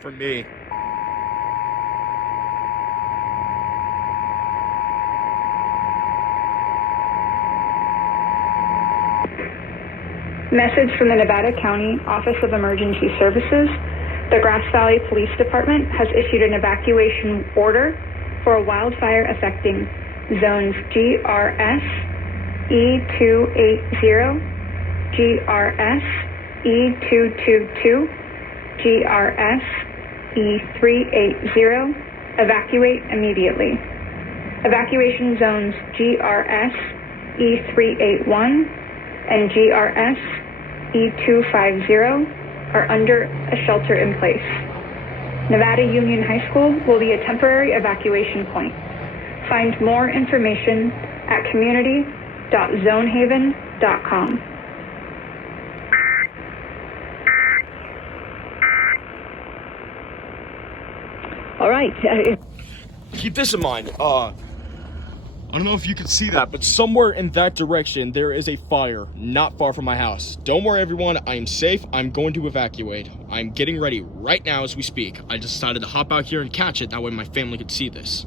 for me. Message from the Nevada County Office of Emergency Services. The Grass Valley Police Department has issued an evacuation order for a wildfire affecting zones GRS E280, GRS E222, GRS E380. Evacuate immediately. Evacuation zones GRS E381 and GRS E250 are under a shelter in place. Nevada Union High School will be a temporary evacuation point. Find more information at community.zonehaven.com. All right. Keep this in mind. I don't know if you can see that, but somewhere in that direction, there is a fire not far from my house. Don't worry, everyone. I am safe. I'm going to evacuate. I'm getting ready right now as we speak. I just decided to hop out here and catch it. That way my family could see this.